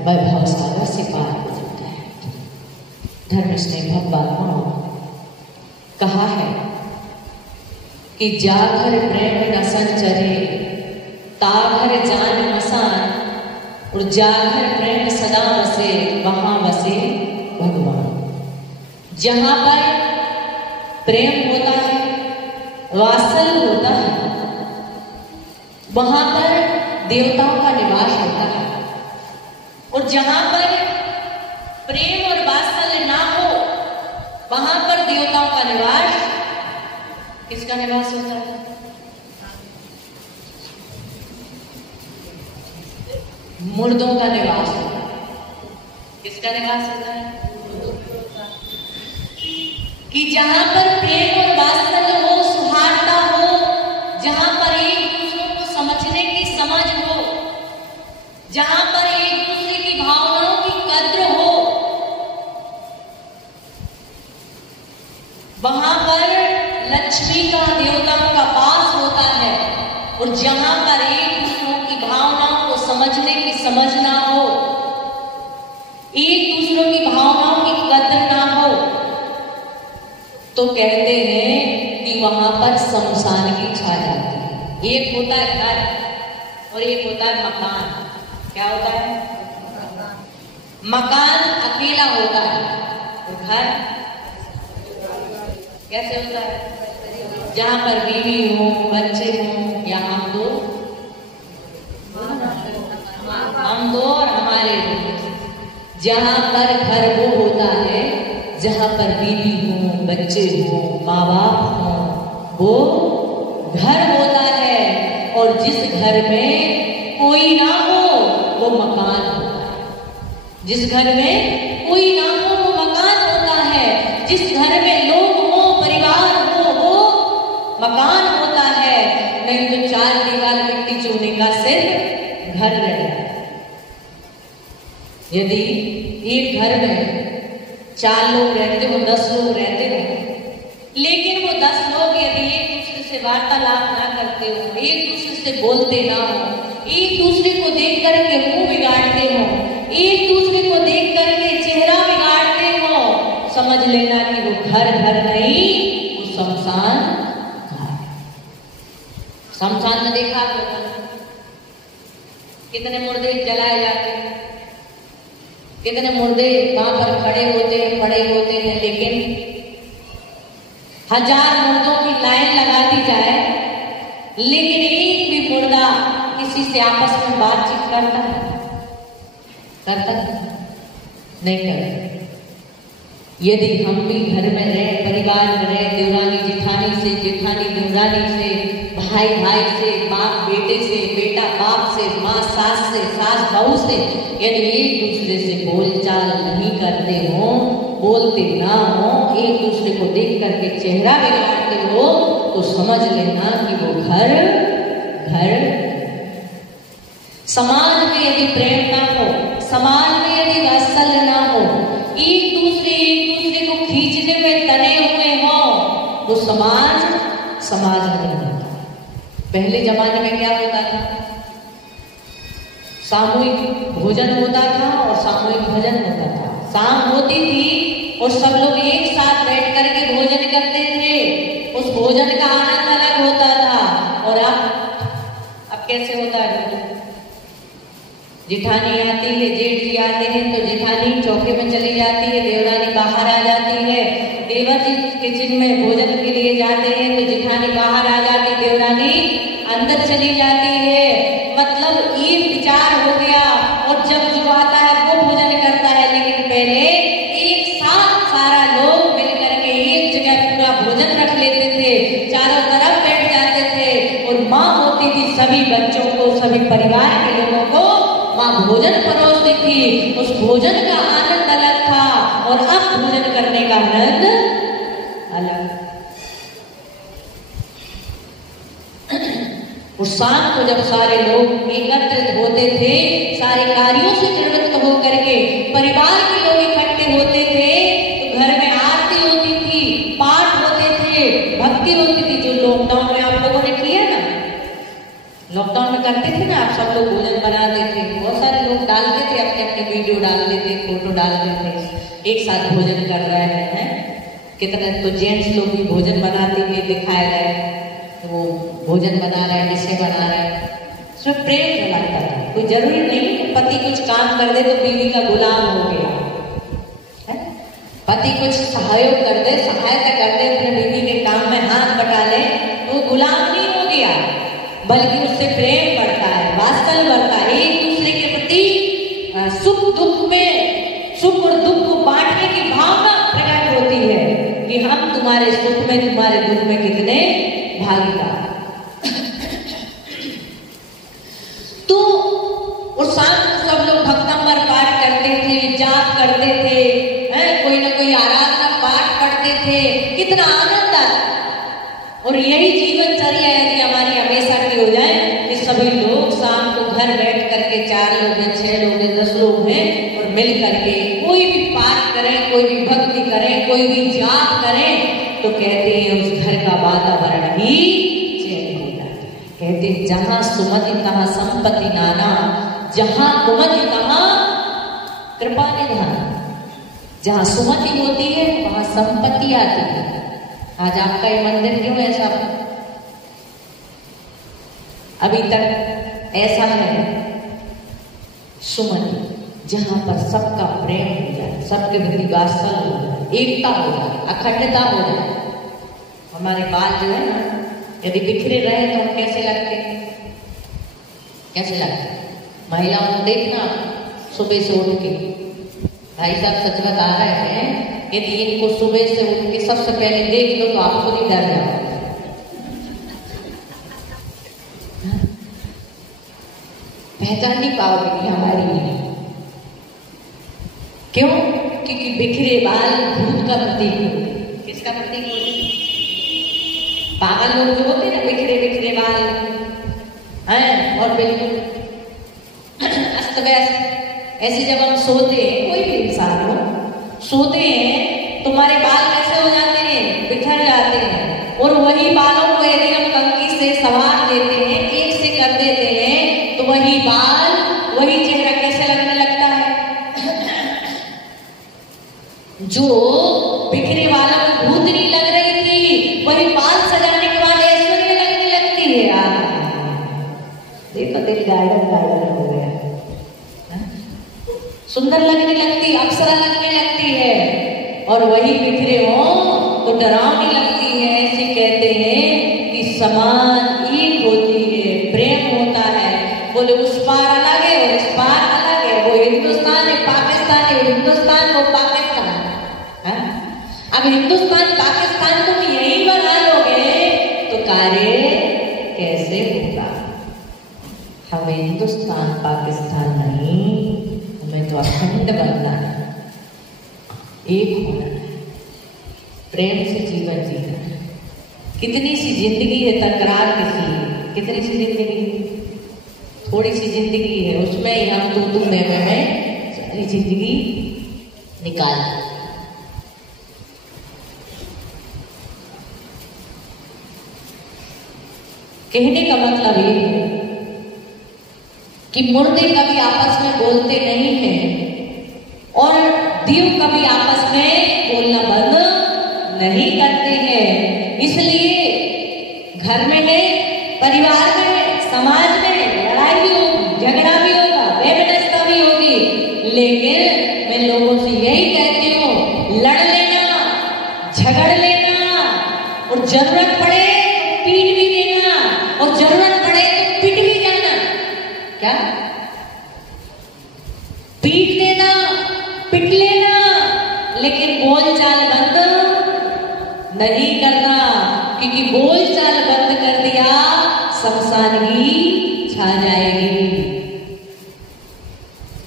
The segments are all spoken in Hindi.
वैभव सागर से पार हो जाता है। धर्म स्नेह भगवान कहा है कि जागर प्रेम न संचरे तागर जान मसान, और जागर प्रेम सदा बसे वहां बसे भगवान। जहां पर प्रेम होता है, वात्सल्य होता है, वहां पर देवताओं का निवास होता है। और जहां पर प्रेम और वात्सल्य ना हो, वहां पर देवताओं का निवास, किसका निवास होता है? मुर्दों का निवास होता है। किसका निवास होता है? कि जहां पर प्रेम और वात्सल्य हो, सुहार्दता हो, जहां पर एक दूसरे को समझने की समझ हो, जहां पर एक दूसरे की भावनाओं की कद्र हो, वहां पर लक्ष्मी का, देवताओं का वास होता है। और जहां पर एक दूसरों की भावनाओं को समझने की समझ ना हो, एक दूसरों की भावनाओं की कद्र ना हो, तो कहते हैं कि वहां पर शमशान की छा जाती है। एक होता है घर और एक होता है मकान। क्या होता है? मकान अकेला होता है और घर कैसे होता है? जहां पर बीवी हो, बच्चे हो, या हम दो और हमारे लोग। जहां पर घर वो होता है जहां पर बीवी हो, बच्चे हो, माँ बाप हो, वो घर होता है। और जिस घर में कोई ना हो वो मकान होता है। जिस घर में कोई ना हो वो मकान होता है। जिस घर में लोग हो, परिवार हो, वो मकान होता है। नहीं तो चार दीवार मिट्टी चूने का सिर्फ घर रह जाता है। यदि एक घर में 4 लोग रहते हो, 10 लोग रहते हो, लेकिन वो 10 लोग यदि एक दूसरे से वार्तालाप ना करते हो, एक दूसरे से बोलते ना हो, एक दूसरे को देख करके मुंह बिगाड़ते हो, एक दूसरे को देख करके चेहरा बिगाड़ते हो, समझ लेना कि वो घर नहीं, वो शमशान घर। शमशान में देखा कितने मुर्दे जलाए जाते हैं, कितने मुर्दे वहां पर पड़े होते हैं, लेकिन 1000 मुर्दों की लाइन लगा दी जाए, लेकिन एक भी मुर्दा किसी से आपस में बातचीत करता है? नहीं करता। यदि हम भी घर में रहे, परिवार में रहे, देवरानी जेठानी से, जेठानी देवरानी से, भाई भाई से, बाप बेटे से, बेटा बाप से, माँ सास से, सास बहू से, यदि एक दूसरे से बोलचाल नहीं करते हो, बोलते ना हो, एक दूसरे को देख करके चेहरा बिगाड़ते हो, तो समझ लेना कि वो घर। समाज में यदि प्रेम ना हो, समाज में यदि वात्सल्य ना हो, एक दूसरे को खींचने में तने हुए हो, तो समाज नहीं होता। पहले जमाने में क्या होता था? सामूहिक भोजन होता था और सामूहिक भजन होता था। शाम होती थी और सब लोग एक साथ बैठ करके भोजन करते थे। उस भोजन का आनंद अलग होता था। और अब कैसे होता है? जेठानी आती है, जेठ जी आते हैं तो जेठानी चौके में चली जाती है, देवरानी बाहर आ जाती है। देवर जी किचन में भोजन के लिए जाते हैं तो जेठानी बाहर आ जाती, देवरानी अंदर चली जाती है। मतलब ये विचार हो गया। और जब जो आता है वो भोजन करता है, लेकिन पहले एक साथ सारा लोग मिलकर के एक जगह पूरा भोजन रख लेते थे, चारों तरफ बैठ जाते थे। और माँ होती थी सभी बच्चों को, सभी परिवार के लोगों को माँ भोजन परोसती थी। उस भोजन का आनंद अलग था और अब भोजन करने का आनंद अलग। और शाम को जब सारे लोग एकत्रित होते थे, सारे कार्यों से निवृत्त होकर के परिवार के लोग इकट्ठे होते थे, तो घर में आरती होती थी, पाठ होते थे, भक्ति होती थी। जो लॉकडाउन में आप लोगों ने किया ना, लॉकडाउन में करते थे ना, आप सब लोग भोजन बनाते थे, बहुत सारे लोग डालते थे, अपने अपने वीडियो डालते थे, फोटो डालते थे, एक साथ भोजन कर रहे हैं। कितने तो जेंट्स लोग भी भोजन बनाते हुए दिखाए गए, तो वो भोजन बना रहे हैं, डिशें बना रहे हैं, उसमें प्रेम झलकता था। कोई जरूरी नहीं कि पति कुछ काम कर दे तो बीवी का गुलाम हो गया है? पति कुछ सहयोग कर दे, सहायता कर दे, अपने बीवी के काम में हाथ बटा ले, तो गुलाम नहीं हो गया, बल्कि उससे प्रेम बढ़ता है, वात्सल्य बढ़ता है, एक दूसरे के प्रति सुख दुख में, सुख और दुख को बांटने की भावना प्रकट होती है कि हम तुम्हारे सुख में, तुम्हारे दुख में कितने भागीदार। तो और शाम को सब लोग भक्तंबर पाठ करते थे, जाप करते थे, कोई ना कोई आराधना पाठ पढ़ते थे, कितना आनंद आता। और यही जीवनचर्या यदि हमारी हमेशा की हो जाए कि सभी लोग शाम को घर बैठ करके 4 लोग हैं, 6 लोग हैं, 10 लोग हैं, और मिल करके कोई भी पाठ करें, कोई भी भक्ति करें, कोई भी जाप करें, तो कहते हैं उस घर का वातावरण ही चैन हो जाता है। कहते हैं जहां सुमति तहां संपत्ति नाना, जहां कुमति तहां कृपा निधान। जहां सुमति होती है वहां संपत्ति आती है। आज आपका ये मंदिर क्यों ऐसा, अभी तक ऐसा है, सुमति, जहां पर सबका प्रेम हो जाए, सबके प्रति वात्सल्य हो जाए, एकता हो जाए, अखंडता हो जाए। हमारे बाल जो है ना, यदि बिखरे रहे तो हम कैसे लगते, कैसे लगते? महिलाओं को देखना सुबह से उठ के, भाई साहब सच बता रहे हैं, यदि इनको सुबह से उठ के सबसे पहले देख लो तो आपको नहीं डर जाओ। पहचान नहीं पाओगे हमारी नहीं। क्यों? क्योंकि बिखरे बाल भूत का प्रतीक होते। किसका प्रतीक होते? पागल लोग जो होते ना, बिखरे बिखरे बाल हैं और बिल्कुल अस्त व्यस्त। ऐसे जब हम सोते हैं, कोई भी इंसान हो, सोते हैं, तुम्हारे बाल कैसे हो जाते हैं? बिखर जाते हैं। और वही बालों को यदि हम कंघी से संवार देते हैं, एक से कर देते हैं, तो वही बाल, वही चेहरा कैसे लगने लगता है? जो बिखरे बालों में भूतनी लग रही थी, वही बाल सजाने के बाद ऐश्वर्य लगने लगती है। देखो दिल गार्डन गार्डन हो गया, सुंदर लगने लगती, अप्सरा लगने लगती है। और वही बिखरे हो तो डरावनी लगती है। ऐसे कहते हैं कि समान एक होती है, प्रेम होता है। बोले उस पार अलग है और इस पार अलग है, वो हिंदुस्तान है, पाकिस्तान है, हिंदुस्तान वो पाकिस्तान है। अब हिंदुस्तान पाकिस्तान तुम यही बना लोगे तो कार्य कैसे होगा? हमें हिंदुस्तान पाकिस्तान नहीं, हमें तो अखंड बनना है, एक होना है, प्रेम से जीवन जीना है। कितनी सी जिंदगी है तकरार की, कितनी सी जिंदगी, थोड़ी सी जिंदगी है, उसमें ही हम तू मैं सारी जिंदगी निकाल। कहने का मतलब ये है कि मुर्दे कभी आपस में बोलते नहीं हैं और दीव कभी आपस में बोलना बंद नहीं करते हैं। इसलिए घर में है, परिवार में है, समाज में लड़ाई भी होगी, झगड़ा भी होगा, बेबनस्ता भी होगी, लेकिन मैं लोगों से यही कहती हूँ, लड़ लेना, झगड़ लेना, और जरूरत पड़े तो पीट भी देना, और जरूरत पड़े तो पिट भी जाना। क्या? पीट देना, पिट लेना, लेकिन बोलचाल बंद नहीं करना, क्योंकि बोलचाल बंद कर दिया शमशान ही छा जाएगी।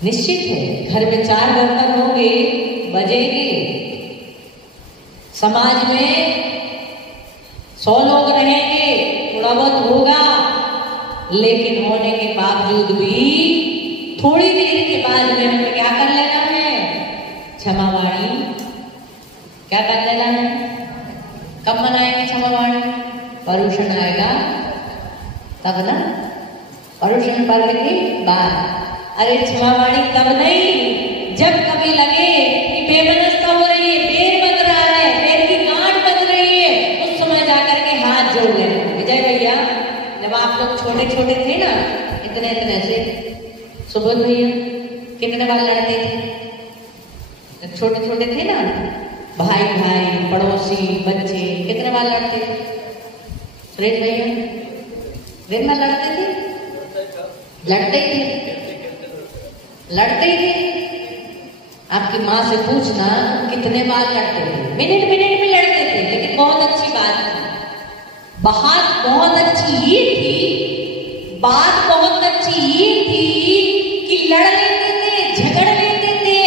निश्चित है घर में 4 बर्तन होंगे, बजेंगे, समाज में 100 लोग रहेंगे, थोड़ा बहुत होगा, लेकिन होने के बावजूद भी थोड़ी देर के बाद में हमें क्या कर लेना है? क्षमावाणी। क्या कर लेना है? कब मनाएंगे क्षमावाणी? परुषण आएगा तब ना। परुष पर्व के बाद। अरे क्षमावाणी तब नहीं जब कभी लगे कि बेमनस्ता हो रही है, पैर बज रहा है, पैर की गांठ बज रही है, उस समय जाकर के हाथ जोड़ लेना। विजय भैया जब आप लोग छोटे छोटे थे ना, इतने इतने से, सुबोध भैया कितने बार लड़ते थे जब छोटे छोटे थे ना, भाई भाई पड़ोसी बच्चे कितने बार लड़ते थे? सुरेश भैया दिन में लड़ते थे, लड़ते ही थे। आपकी माँ से पूछना कितने बार लड़ते थे? मिनट मिनट में लड़ते थे, लेकिन बहुत अच्छी बात थी। बात बहुत अच्छी ये थी कि लड़ लेते थे, झगड़ लेते थे,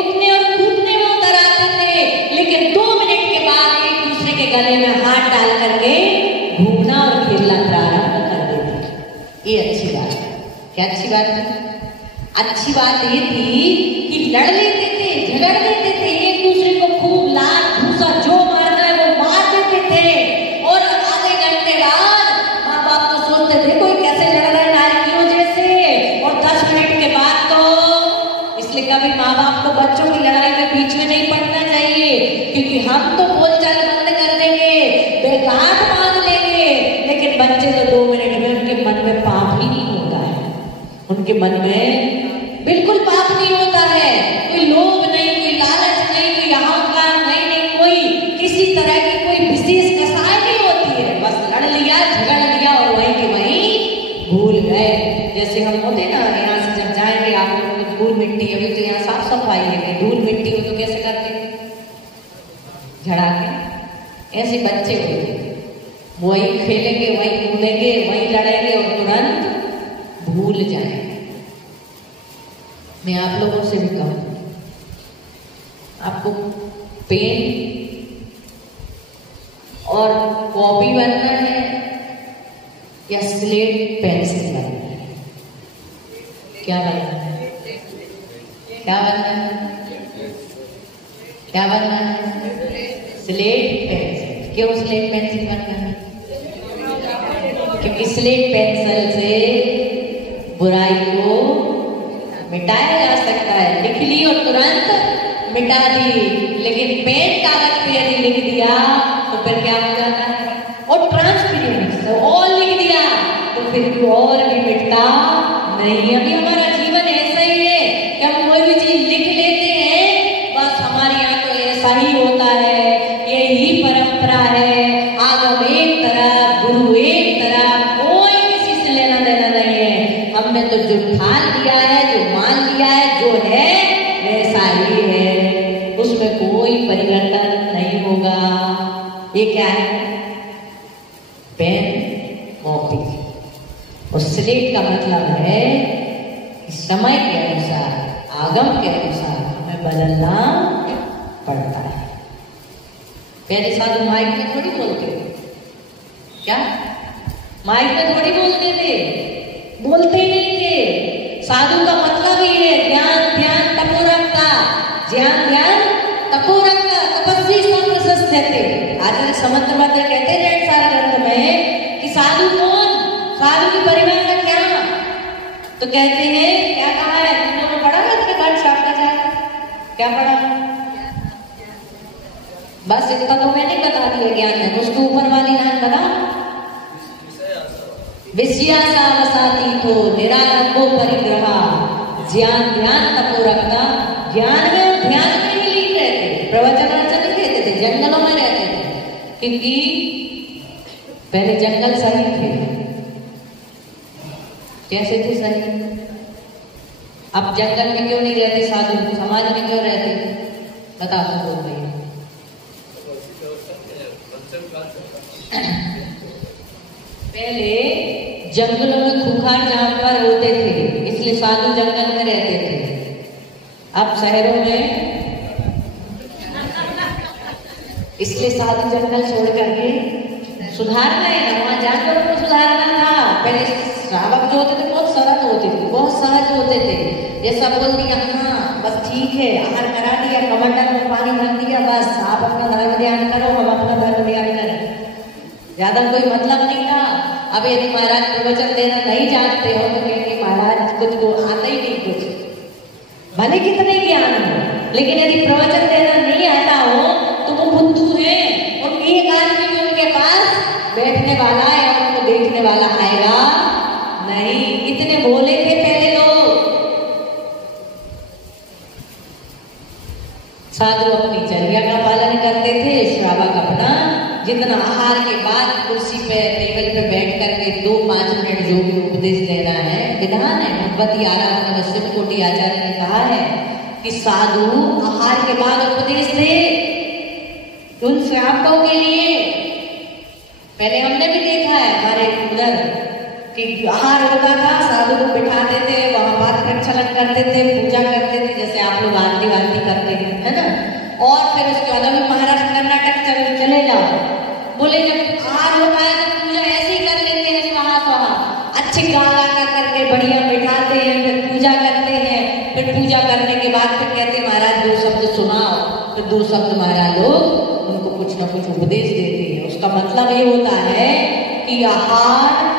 उठने और कूदने में उतर आते थे, लेकिन 2 मिनट के बाद एक दूसरे के गले में हाथ डाल करके घूमना और खेलना प्रारंभ कर देते। ये अच्छी बात है। क्या अच्छी बात है? अच्छी बात ये थी कि लड़ लेते थे, झगड़ लेते थे, एक दूसरे को खूब लात घूसा जो मारना है वो मार देते थे, और आधे घंटे बाद माँ बाप तो सोचते थे कोई कैसे लड़ रहा है नारियों जैसे, और 10 मिनट के बाद तो, इसलिए कभी माँ बाप को बच्चों की लड़ाई में बीच में नहीं पड़ना चाहिए, क्योंकि हम तो बोलचाल बंद कर देंगे, बेकार मान लेंगे, लेकिन बच्चे तो 2 मिनट में उनके मन में पाप ही नहीं होता है, उनके मन में बिल्कुल पाप नहीं होता है, कोई लोभ नहीं, कोई लालच नहीं, कोई अहंकार नहीं, कोई किसी तरह की कोई विशेष कसाई नहीं होती है। बस लड़ लिया, झगड़ लिया और वहीं के वहीं भूल गए। जैसे हम होते ना, यहाँ से जब जाएंगे आप लोग को धूल मिट्टी, अभी तो यहाँ साफ सफाई है, धूल मिट्टी हो तो कैसे करते? झड़ा के। ऐसे बच्चे होते, वही खेलेंगे, वही कूदेंगे, वही लड़ेंगे और तुरंत भूल जाएंगे। मैं आप लोगों से भी कहूँ, आपको पेन और कॉपी बनना है या स्लेट पेंसिल बनना है? क्या बनना है? क्या बनना है? क्या बनना है? Slate pencil. क्यों स्लेट पेंसिल बनना है? क्योंकि स्लेट पेंसिल से बुराई को मिटाया जा सकता है। लिख ली और तुरंत मिटा दी, लेकिन पेन कागज पे यदि लिख दिया तो फिर क्या हो जाता है? और ट्रांसपेरेंट और लिख दिया तो फिर भी और भी मिटता नहीं। अभी हमारा जीवन ऐसा ही है कि हम कोई भी चीज लिख लेते हैं, बस हमारे यहाँ तो ऐसा ही होता है, यही परंपरा है, आगम एक तरह, गुरु एक तरह, कोई किसी से लेना देना नहीं है। हमने तो जो ठान लिया है, जो मान लिया है, जो है वैसा ही है, उसमें कोई परिवर्तन नहीं होगा। ये क्या है? पेन, कॉपी और स्लेट का मतलब है कि समय के अनुसार, आगम के अनुसार हमें बदलना पड़ता है। पहले साधु माइक में थोड़ी बोलते थे, क्या माइक में थोड़ी बोलते थे, बोलते ही नहीं थे। साधु का मतलब ही है ज्ञान ध्यान तपोरक्ता, ज्ञान ध्यान तपोरक्ता, तपस्वी संप्रशस्यते। आचार्य समर्थ कहते हैं जैनसार ग्रंथ में कि साधु कौन, साधु की परिभाषा क्या? तो कहते हैं, क्या कहा है तुम लोगों ने पढ़ा ना इसके बाद शास्त्राचार्य, क्या पढ़ा? बस इतना तो मैंने बता दिया ज्ञान है, उसके ऊपर वाली लाइन बता। विषयासावसातीतो निरारंभो परिग्रहा, ज्ञान ध्यान तपोरक्ता। ज्ञान में और ध्यान में ही लीन रहते, प्रवचन अर्चन नहीं देते थे, जंगलों में रहते थे, क्योंकि पहले जंगल सही थे। कैसे थे सही? अब जंगल में क्यों नहीं रहते साधु, समाज में क्यों रहते? बता दो भैया। पहले जंगलों में खूंखार जानवर होते थे, इसलिए साधु जंगल में रहते थे। अब शहरों में इसलिए साधु जंगल छोड़ करके सुधारना है ना, वहां जानवरों को सुधारना था। पहले श्रावक जो होते थे बहुत सरल होते थे, बहुत सहज होते थे, जैसा बोल दिया हाँ बस ठीक है, आहार करा दिया, कमंडल में पानी भर दिया, बस आप अपना धर्म ध्यान करो, हम अपना धर्म ध्यान करें। ज्यादा कोई मतलब नहीं था। अब यदि महाराज प्रवचन देना नहीं जानते हो तो कहेंगे महाराज कुछ को आता ही नहीं कुछ, भले कितने ज्ञान हो, लेकिन यदि प्रवचन देना नहीं आता हो तो वो बुद्धू है। और एक आदमी भी उनके पास बैठने वाला है और उनको देखने वाला आएगा नहीं। इतने बोले थे पहले लोग। साधु अपनी चर्या का पालन करते थे, श्रावक अपना जितना आहार के बाद कुर्सी पे टेबल पे बैठ करके 2-5 मिनट जो भी उपदेश देना है, विधान है। भगवती आराधना में शिवकोटि आचार्य ने कहा है कि साधु आहार के बाद उपदेश दे उन श्रावकों के लिए। पहले हमने भी देखा है हमारे उधर कि आहार होता था, साधु को बिठाते थे, वहां बात प्रक्षालन करते थे, पूजा करते थे, जैसे आप लोग आरती वारती करते हैं, है ना। और फिर उसके बाद अभी महाराष्ट्र कर्नाटक चले जाओ, बोले जब आहार होता है तो पूजा ऐसे ही कर लेते हैं, स्वाहा स्वाहा अच्छी गा करके बढ़िया बिठाते हैं, फिर पूजा करते हैं। फिर पूजा करने के बाद फिर कहते हैं महाराज 2 शब्द सुनाओ, फिर 2 शब्द महाराज लोग उनको कुछ ना कुछ उपदेश देते हैं। उसका मतलब ये होता है कि आहार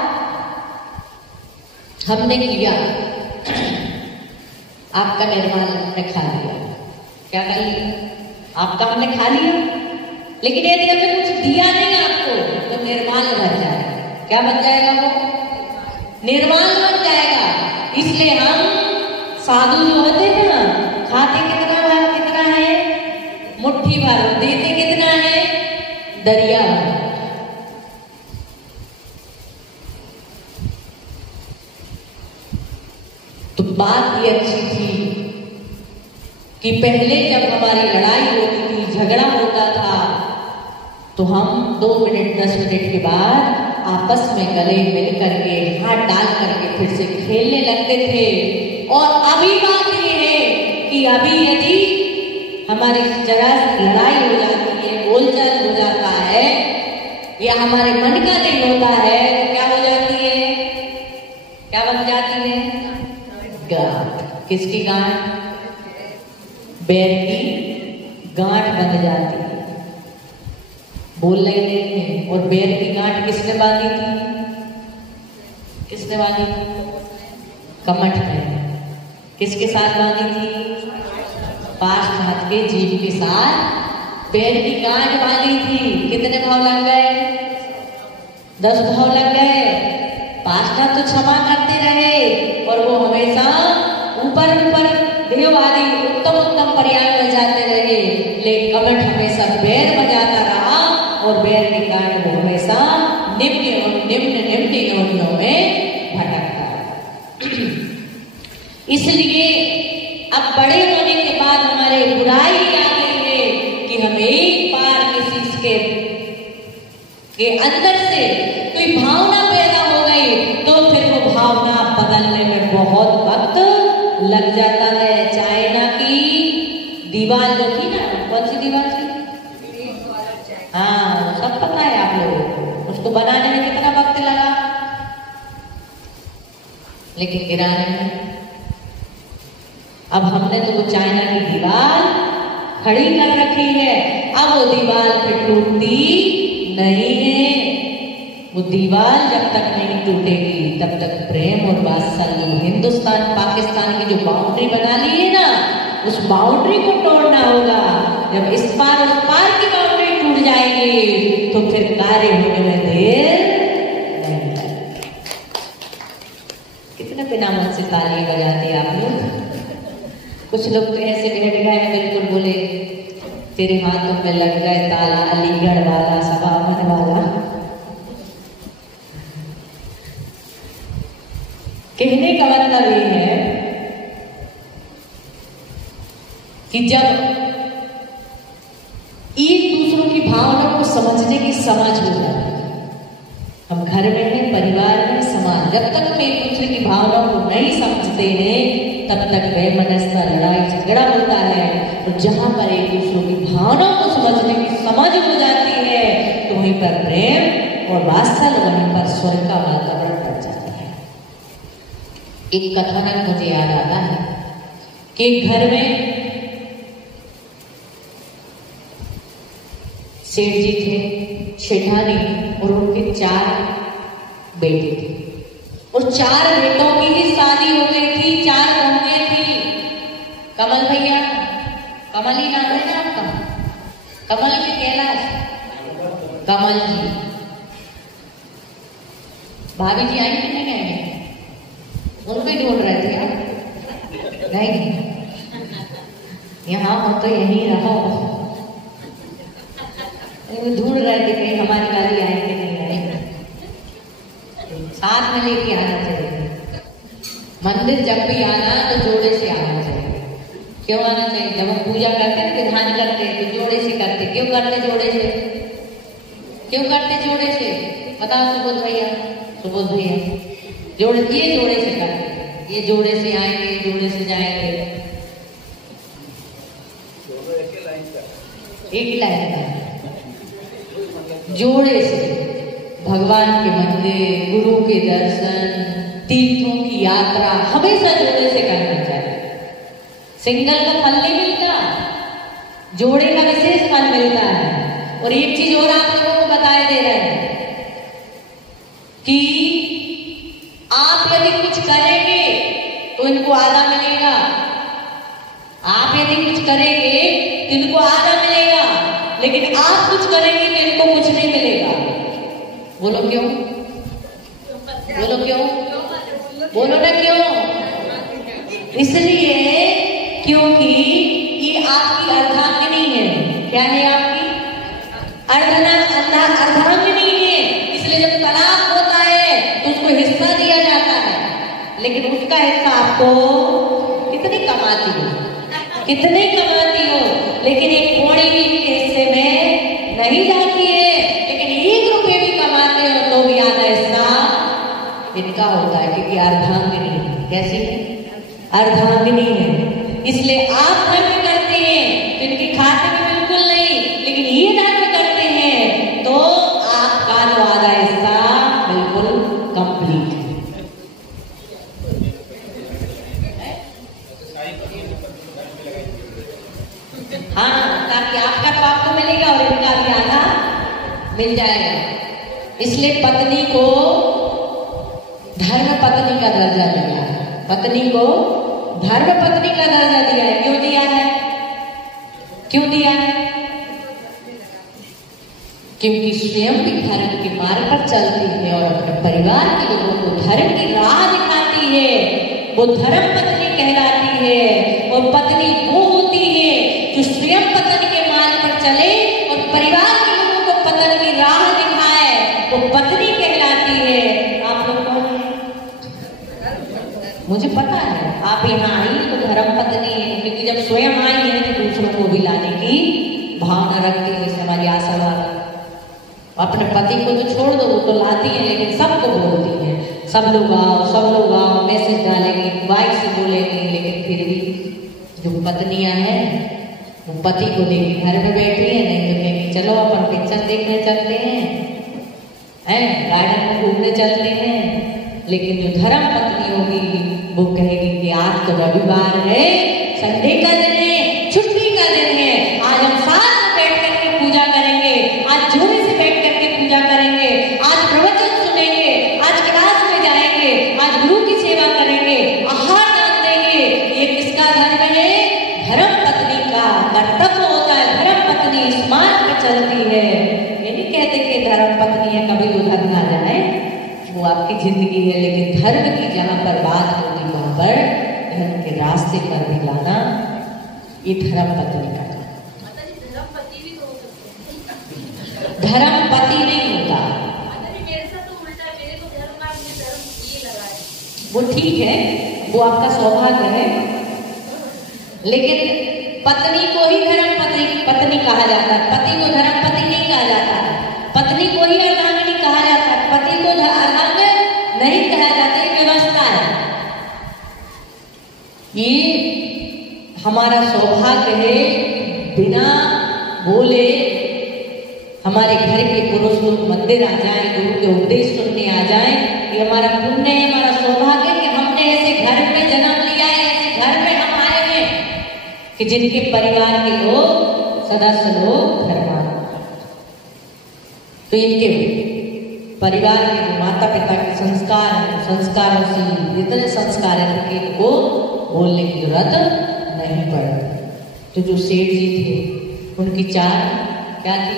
हमने किया, आपका निर्माण हमने खा लिया। क्या कर लिया? आपका हमने खा लिया, लेकिन यदि हमने कुछ दिया नहीं आपको तो निर्माण बन जाएगा। क्या बन जाएगा? वो निर्माण बन जाएगा। इसलिए हम साधु जो होते हैं ना, खाते कितना है, मुट्ठी भर, देते कितना है, दरिया। तो बात ये अच्छी थी कि पहले जब हमारी लड़ाई होती थी, झगड़ा होता था, तो हम 2 मिनट 10 मिनट के बाद आपस में गले मिल करके हाथ डाल करके फिर से खेलने लगते थे। और अभी बात ये है कि अभी यदि हमारी जरा लड़ाई हो जाती है, बोलचाल हो जाता है, या हमारे मन का नहीं होता है, तो क्या हो जाती है? क्या बन जाती है? गांठ। किसकी गांठ? बैर की गांठ बन जाती है। बोलना ही नहीं है। और बैर की गांठ किसने बांधी थी? किसने बांधी थी? कमठ में। किसके साथ बांधी थी? 5 हाथ के जीव के साथ बैर की गांठ बांधी थी। कितने भाव लग गए? 10 भाव लग गए। 5 हाथ तो क्षमा करते रहे और वो हमेशा ऊपर देव आदि उत्तम पर्याय में जाते रहे, लेकिन कमठ हमेशा बैर बजाता रहा और बैर के कारण वो हमेशा निम्न योनियों में भटकता है। इसलिए अब बड़े होने के बाद हमारे बुराई आ गई है कि हम एक बार किसी के अंदर से कोई भावना पैदा हो गई तो फिर वो भावना बदलने में बहुत वक्त लग जाता है। चाइना की दीवार जो थी ना, कौन सी दीवार थी? हाँ, सब पता है आप लोगों को। उसको बनाने में कितना वक्त लगा, लेकिन गिराने में। अब हमने तो वो चाइना की दीवार खड़ी कर रखी है, अब वो दीवार फिर टूटती नहीं है। वो दीवार जब तक नहीं टूटेगी तब तक प्रेम और वात्सल्य, हिंदुस्तान पाकिस्तान की जो बाउंड्री बना ली है ना, उस बाउंड्री को तोड़ना होगा। जब इस पार उस पार की बाउंड्री टूट जाएगी तो फिर कार्य होने में देर नहीं लगेगी। कितने बिना मन से ताली बजाते आप लोग। कुछ लोग तो ऐसे बैठ गए बिल्कुल, बोले तेरे हाथों में लग गए ताला, अलीगढ़ वाला, सभामन वाला। कहने का मतलब ये है कि जब एक दूसरों की भावनाओं को समझने की समझ हो जाती है, हम घर में हैं, परिवार में, समाज, जब तक हम एक दूसरे की भावनाओं को नहीं समझते हैं तब तक वैमनस्य, लड़ाई झगड़ा होता है। और जहां पर एक दूसरों की भावनाओं को समझने की समझ हो जाती है तो वहीं पर प्रेम और वात्सल्य, वहीं पर स्वर्ग का वातावरण बन जाता है। एक कथानक मुझे याद आता है कि घर में सेठ जी थे, शेठानी, और उनके 4 बेटे थे। और 4 बेटों की ही शादी हो गई थी, 4 बहुएं थी। कमल भैया, कमल ही नाम है ना आपका? कमल के कैलाश, कमल जी। भाभी जी आई कि नहीं गए? उनको ही ढूंढ रहे थे आप? नहीं, यहाँ हो तो यहीं रहो। ढूंढ रहे थे कहीं हमारी गाड़ी आई कि नहीं आई। साथ में लेके आना चाहिए। मंदिर जब भी आना तो जोड़े से आना चाहिए। क्यों आना चाहिए? जब हम पूजा करते हैं, ध्यान करते हैं तो जोड़े से करते। क्यों करते जोड़े से? क्यों करते जोड़े से? बताओ सुबोध भैया, सुबोध भैया। ये जोड़े से करते, ये जोड़े से आएंगे, जोड़े से जाएंगे। एक ही लाइन का जोड़े से भगवान के मंदिर, गुरु के दर्शन, तीर्थों की यात्रा हमेशा जोड़े से करना चाहिए। सिंगल का फल नहीं मिलता, जोड़े का विशेष फल मिलता है। और एक चीज और आप लोगों को बताए दे रहे हैं कि आप यदि कुछ करेंगे तो इनको आधा मिलेगा। आप यदि कुछ करेंगे तो इनको आधा मिलेगा, लेकिन आप कुछ करेंगे तो इनको कुछ नहीं मिलेगा। बोलो क्यों? बोलो क्यों? बोलो ना क्यों? इसलिए क्योंकि ये आपकी अर्धांगिनी है। क्या है आपकी? अर्धांगिनी है। इसलिए जब तलाक होता है तो उसको हिस्सा दिया जाता है, लेकिन उसका हिस्सा आपको कितनी कमाती हो, कितनी कमाती हो, लेकिन एक कौड़ी भी इनके हिस्से में नहीं जाती है। लेकिन 1 रुपये भी कमाते हो तो भी आधा हिस्सा इनका होता है, क्योंकि अर्धांगिनी है। कैसी है? अर्धांगिनी है। इसलिए आप धर्म करते हैं तो इनके खाते में बिल्कुल नहीं, लेकिन ये धर्म करते हैं तो आपका जो आधा हिस्सा बिल्कुल कंप्लीट है। हाँ, ताकि आपका तो आपको मिलेगा और इनका भी आधा मिल जाएगा। इसलिए पत्नी को धर्म पत्नी का दर्जा दिया है। पत्नी को धर्म पत्नी का दर्जा दिया है। क्यों दिया है? क्यों दिया है? क्योंकि स्वयं भी धर्म के मार्ग पर चलती है और अपने परिवार के लोगों को धर्म की राह दिखाती है। वो धर्म पत्नी कहलाती है। और पत्नी वो होती है जो स्वयं पत्नी के मार्ग पर चले और परिवार के लोगों को पत्नी की राह दिखाए, वो पत्नी कहलाती है। आप लोग कौन है? मुझे पता है आप यहाँ आई तो धर्म पत्नी है, क्योंकि जब स्वयं आई है तो दूसरों को भी लाने की भावना रखती है। जैसे हमारी आशा वाला अपने पति को तो छोड़ दो, वो तो लाती है, लेकिन सबको बोलती है सब लोग आओ, मैसेज डालेंगे, बाइक से बोलेंगे, लेकिन फिर भी जो पत्नियां हैं वो पति को लेके घर में बैठी है। नहीं तो कहेंगे चलो अपन पिक्चर देखने चलते हैं, गार्डन में घूमने चलते हैं। लेकिन जो धर्म पत्नी होगी वो कहेगी कि आज तो रविवार है, संडे का दिन है, छुट्टी का दिन है, आज हम साथ में बैठ करके पूजा करेंगे, आज जोड़े से बैठ करके पूजा करेंगे, आज प्रवचन सुनेंगे, आज क्लास में जाएंगे, आज गुरु की सेवा करेंगे, आहार दान देंगे। ये किसका धर्म है? धर्म पत्नी का कर्तव्य होता है। धर्म पत्नी इस मार्ग पे चलती है। ये नहीं कहते कि धर्म पत्नी है कभी उधर ना जाए, वो आपकी जिंदगी है, लेकिन धर्म की जहां पर बात होती वहां पर धर्म के रास्ते पर भी लाना ये धर्म पत्नी का काम। धर्म पति नहीं होता। मेरे साथ तो उल्टा है, मेरे को धर्म का ये लगा है। वो ठीक है, वो आपका सौभाग्य है, लेकिन पत्नी को ही धर्म पत्नी कहा जाता है। पति को धर्म पति नहीं कहा जाता है। पत्नी को ही अर्धांगिनी कहा जाता है। पति को अर्धांगिनी नहीं कहा जाता। ये व्यवस्था है। ये हमारा सौभाग्य है। बिना बोले हमारे घर के पुरुष लोग मंदिर आ जाएं, गुरु के उपदेश सुनने आ जाएं, ये हमारा पुण्य है, हमारा सौभाग्य है कि हमने ऐसे घर में जन्म लिया है, ऐसे घर में हम आए हैं कि जिनके परिवार के लोग सदस्य लोग धर्मात्मा। तो इनके परिवार के जो माता पिता के संस्कार हैं, संस्कारों से इतने संस्कार हैं कि इनको बोलने की जरूरत नहीं पड़ती। तो जो सेठ जी थे उनकी 4 क्या थी?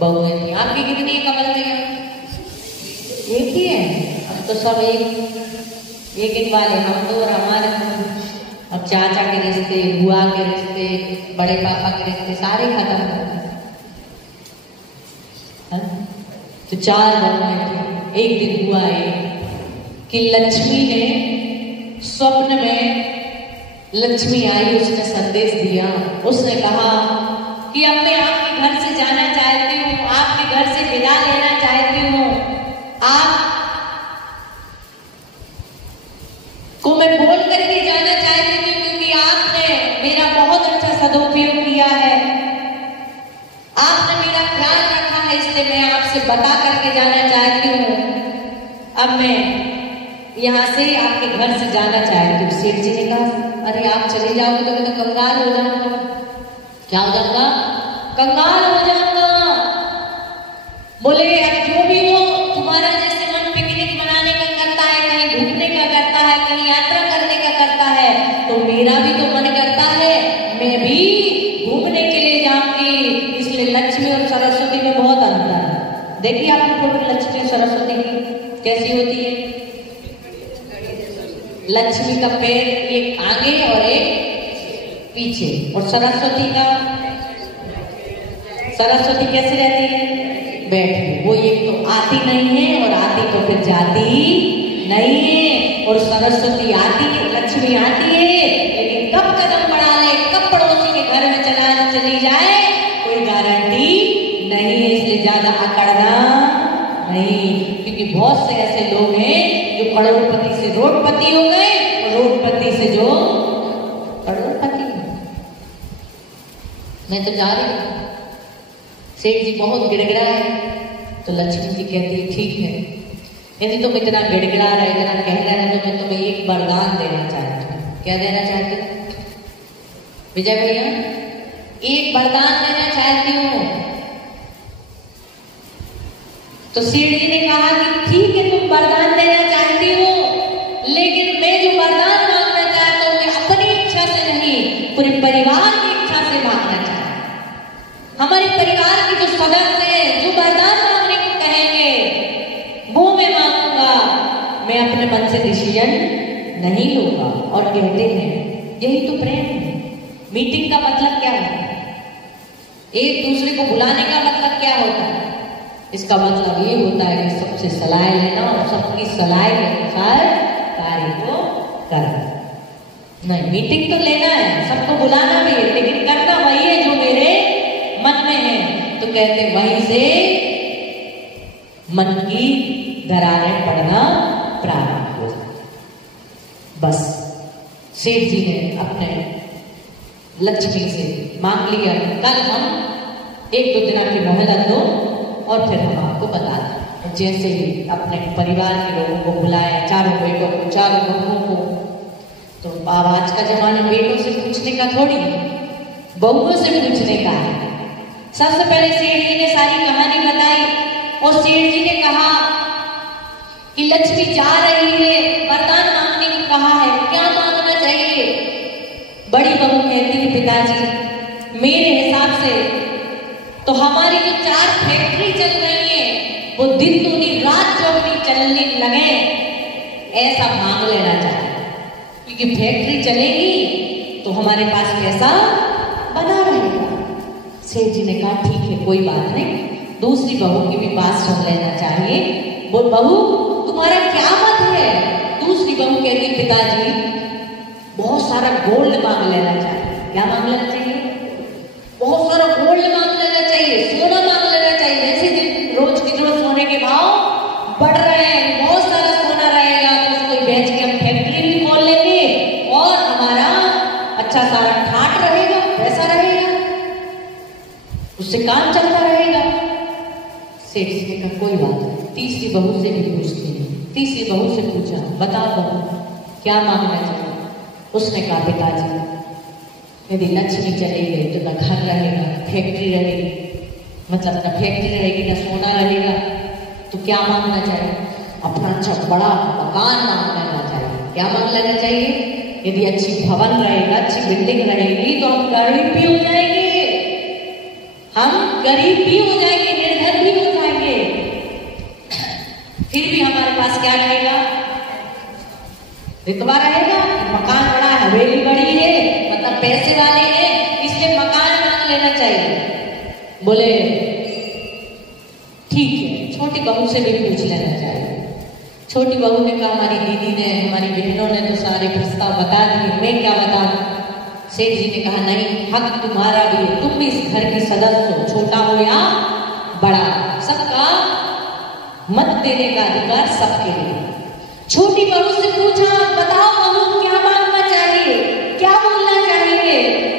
बहुएं थी। आपकी कितनी कमल में? एक ही है। अब तो सब एक वाले हम तो, और हमारे अब चाचा के रिश्ते, बुआ के रिश्ते, बड़े पापा के रिश्ते सारे खत्म हो गए। तो 4 बहुएं थी। एक दिन हुआ है कि लक्ष्मी ने स्वप्न में, लक्ष्मी आई, उसने संदेश दिया। उसने कहा कि अब मैं आपके घर से जाना चाहती हूँ, आपके घर से विदा लेना चाहती हूँ। आप को मैं बोल करके जाना चाहती हूँ क्योंकि आपने मेरा बहुत अच्छा सदुपयोग किया है, आपने मेरा ख्याल रखा है, इसलिए मैं आपसे बता करके जाना चाहती हूँ। अब मैं यहाँ से आपके घर से जाना चाहती हूँ। सेठ जी ने कहा अरे आप चले जाओगे तो मैं तो कंगाल हो जाऊंगा। क्या हो जाऊंगा? कंगाल हो जाऊंगा। बोले अब जो भी हो, तुम्हारा जैसे मन पिकनिक मनाने का करता है, कहीं घूमने का करता है, कहीं यात्रा करने का करता है, तो मेरा भी तो मन करता है मैं भी घूमने के लिए जाऊंगी। इसलिए लक्ष्मी और सरस्वती में बहुत अंतर है। देखिए आपने फोटो लक्ष्मी और सरस्वती की कैसी होती है? लक्ष्मी का पैर एक आगे और एक पीछे, और सरस्वती कैसे रहती है? बैठी। वो एक तो आती नहीं है और आती तो फिर जाती नहीं है। और सरस्वती आती है, लक्ष्मी आती है, लेकिन कब कदम बढ़ा ले, कब पड़ोसी के घर में चली जाए कोई गारंटी नहीं है। इसलिए ज्यादा अकड़ना नहीं, क्योंकि बहुत से ऐसे लोग हैं जो करोड़पति से रोडपति हो गए और रोडपति से जो करोड़पति। मैं तो जा रही हूँ। सेठ जी बहुत गिड़गिड़ा है। तो लक्ष्मी जी कहती है ठीक है, यदि तुम इतना गिड़गिड़ा रहे, इतना कह रहे हैं, तो मैं तुम्हें एक वरदान देना चाहती हूँ। क्या देना चाहती हूँ विजय भैया? एक वरदान देना चाहती हूँ। तो सेठ जी ने कहा कि ठीक है तुम वरदान देना चाहती हो, लेकिन मैं जो वरदान मांगना चाहता हूँ मैं अपनी इच्छा से नहीं, पूरे परिवार की इच्छा से मांगना चाहता हूँ। हमारे परिवार के जो सदस्य हैं जो वरदान मांगने को कहेंगे वो मैं मांगूंगा। मैं अपने मन से डिसीजन नहीं लूंगा। और कहते हैं यही तो प्रेम है। मीटिंग का मतलब क्या है? एक दूसरे को बुलाने का मतलब क्या होता है? इसका मतलब ये होता है कि सबसे सलाह लेना और सबकी सलाह के अनुसार कार्य को करना। नहीं, मीटिंग तो लेना है, सबको बुलाना भी है, लेकिन करना वही है जो मेरे मन में है। तो कहते वहीं से मन की दरारें पड़ना प्रारंभ हो जाती। बस सेठ जी ने अपने लक्ष्मी से मांग लिया, कल हम 1-2 दिन की मोहलत दो और फिर हम आपको बता दें। जैसे ही अपने परिवार के लोगों को बुलाया, 4 बेटों को, 4 बहुओं को। तो अब आज का जमाना बेटों से पूछने का थोड़ी है, बहुओं से पूछने का है। सबसे पहले सेठ जी ने सारी कहानी बताई और सेठ जी ने कहा कि लक्ष्मी जा रही है, वरदान मांगने को कहा है, क्या मांगना चाहिए? बड़ी बहू कहती है पिताजी मेरे हिसाब से तो हमारी जो 4 फैक्ट्री चल रही है वो दिन दूनी रात चौगनी चलने लगे, ऐसा मांग लेना चाहिए। क्योंकि फैक्ट्री चलेगी तो हमारे पास पैसा बना रहेगा। सेठ जी ने कहा ठीक है कोई बात नहीं, दूसरी बहू की भी बात सुन लेना चाहिए। वो बहू तुम्हारा क्या मत है? दूसरी बहू कहती पिताजी बहुत सारा गोल्ड मांग लेना चाहिए। क्या मांग लेना चाहिए? बहुत सारा गोल्ड मांग लेना चाहिए, सोना मांग लेना चाहिए। जैसे दिन रोज के रोज सोने के भाव बढ़ रहे हैं, बहुत सारा सोना रहेगा तो उसको बेच के हम फैक्ट्री भी खोल लेंगे और हमारा अच्छा सारा ठाट रहेगा, पैसा रहेगा, उससे काम चलता रहेगा। सेठ जी ने कहा कोई बात नहीं। तीसरी बहू से भी पूछती है। तीसरी बहू से पूछा बताओ बहू क्या मांगना चाहिए? उसने कहा पिताजी यदि लक्ष्मी चली गई तो न घर रहेगा, फैक्ट्री रहेगी, मतलब न फैक्ट्री रहेगी न सोना रहेगा, तो क्या मांगना चाहिए? अपना अच्छा बड़ा मकान मांग लेना चाहिए। क्या मांग लेना चाहिए? यदि अच्छी भवन रहेगा, अच्छी बिल्डिंग रहेगी तो हम गरीब भी हो जाएंगे, हम गरीब भी हो जाएंगे, निर्धन भी हो जाएंगे। फिर भी हमारे पास क्या रहेगा? रितबा रहेगा। मकान बड़ा है, हवेली बड़ी है, मतलब पैसे वाले हैं, इसलिए मकान मांग लेना चाहिए। बोले ठीक है, छोटी बहू से भी पूछ लेना चाहिए। छोटी बहू ने कहा, हमारी दीदी ने, हमारी बहनों ने तो सारे प्रस्ताव बता दिए, मैं क्या बताऊं? सेठ जी ने कहा, नहीं, हक तुम्हारा भी है, तुम भी इस घर के सदस्य हो, छोटा हो या बड़ा, सबका मत देने का अधिकार सबके लिए। छोटी बहू से पूछा, बताओ बहू क्या मांगना चाहिए, क्या बोलना चाहिए?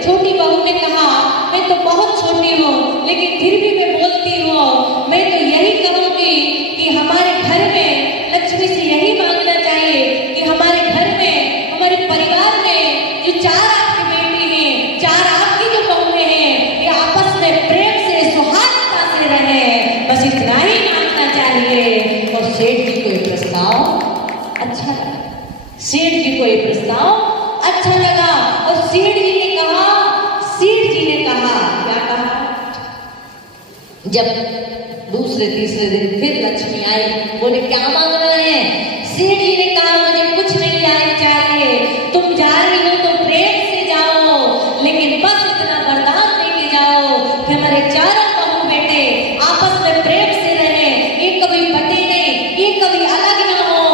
छोटी बहू ने कहा, मैं तो बहुत छोटी हूँ, लेकिन फिर भी मैं बोलती हूँ, मैं तो यही कहूंगी कि हमारे घर में लक्ष्मी से यही मांगना चाहिए कि हमारे घर में, हमारे परिवार में जो 4 आपकी बेटी हैं, 4 आपकी जो बहुएं हैं, ये आपस में प्रेम से, सौहार्दता से रहे, बस इतना ही मांगना चाहिए। और सेठ जी को ये प्रस्ताव अच्छा लगा। सेठ जी को ये प्रस्ताव अच्छा लगा और सेठ जी ने कहा, क्या कहा? जब दूसरे तीसरे दिन फिर लक्ष्मी आई, बोले क्या मांगना है? सेठ जी ने कहा, मुझे कुछ नहीं चाहिए, तुम जा रही हो तो प्रेम से जाओ, लेकिन बस इतना वरदान लेके जाओ कि हमारे 4 बहू बेटे आपस में प्रेम से रहे, ये कभी बटे नहीं, ये कभी अलग ना हो,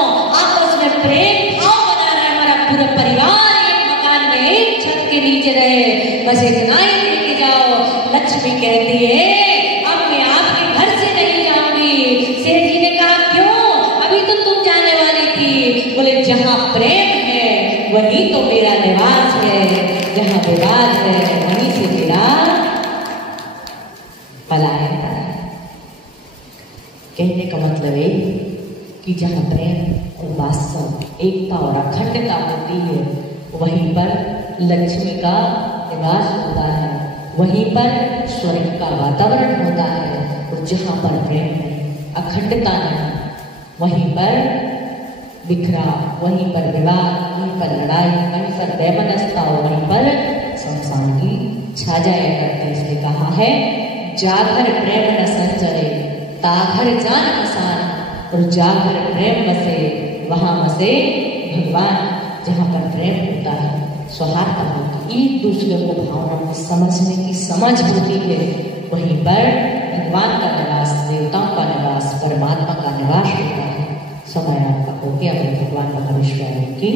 आपस में प्रेम भाव बना रहे, हमारा पूरा परिवार एक मकान में एक छत के नीचे रहे, बस इतना ही लेके जाओ। लक्ष्मी कहती है, अब मैं आपके घर से नहीं जाऊंगी। सेठ जी ने कहा, क्यों? अभी तो तुम जाने वाली थी। बोले, जहां प्रेम है वही तो मेरा निवास है, जहां विवाद है वहीं से मेरा पलायन है। कहने का मतलब है कि जहां प्रेम और वास्तव, एकता और अखंडता होती है, वहीं पर लक्ष्मी का निवास होता है, वहीं पर स्वर्ग का वातावरण होता है। और जहां पर प्रेम नहीं, अखंडता नहीं, वहीं पर बिखराव, वहीं पर विवाद, वहीं पर लड़ाई, वहीं पर वैमनस्यता और वहीं पर शमशान की छा जाया करती। इसलिए कहा है, जागर प्रेम न संचरे ताघर जान मसान, और जागर प्रेम बसे वहां बसे भगवान। जहां पर प्रेम होता है, सौहार्द होती, एक दूसरे को भावना को समझने की समझ होती है, वहीं पर भगवान का निवास, देवताओं का निवास, परमात्मा का निवास होता है। समय आपका हो गया। भगवान महाविष्णु की